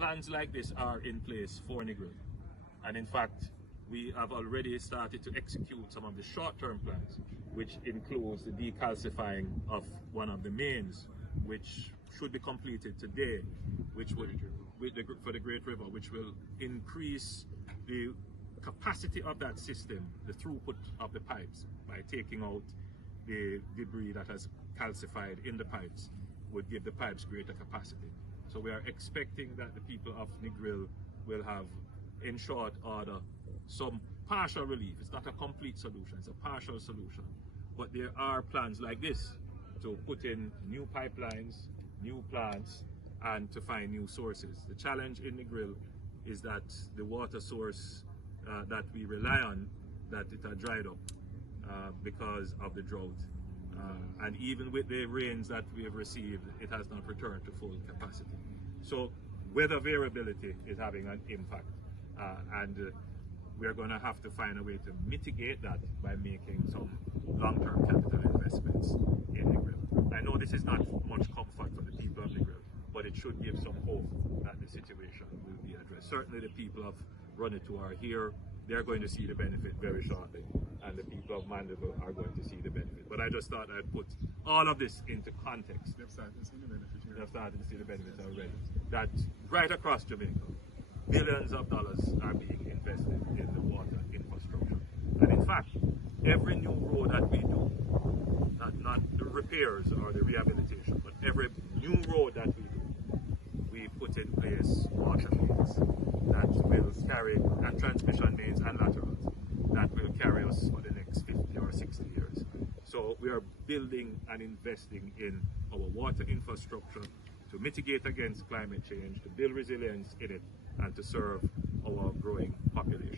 plans like this are in place for Negril. And in fact, we have already started to execute some of the short-term plans, which includes the decalcifying of one of the mains, which should be completed today, which would, for the Great River, which will increase the capacity of that system, the throughput of the pipes, by taking out the debris that has calcified in the pipes, would give the pipes greater capacity. So we are expecting that the people of Negril will have, in short order, some partial relief. It's not a complete solution, it's a partial solution. But there are plans like this to put in new pipelines, new plants, and to find new sources. The challenge in Negril is that the water source that we rely on, that it had dried up because of the drought. And even with the rains that we have received, it has not returned to full capacity. So weather variability is having an impact, and we are going to have to find a way to mitigate that by making some long-term capital investments in Negril. I know this is not much comfort for the people of Negril, but it should give some hope that the situation will be addressed. Certainly the people of Runit who are here, they're going to see the benefit very shortly, and the people of Mandeville are going to see the benefit. But I just thought I'd put all of this into context. They've started to see the benefit. They've started to see the benefits already. That right across Jamaica, billions of dollars are being invested in the water infrastructure. And in fact, every new road that we do, not the repairs or the rehabilitation, but every new road that we do, we put in place water mains that will carry, and transmission mains and laterals, that will carry us for the next 50 or 60 years. So we are building and investing in our water infrastructure to mitigate against climate change, to build resilience in it, and to serve our growing population.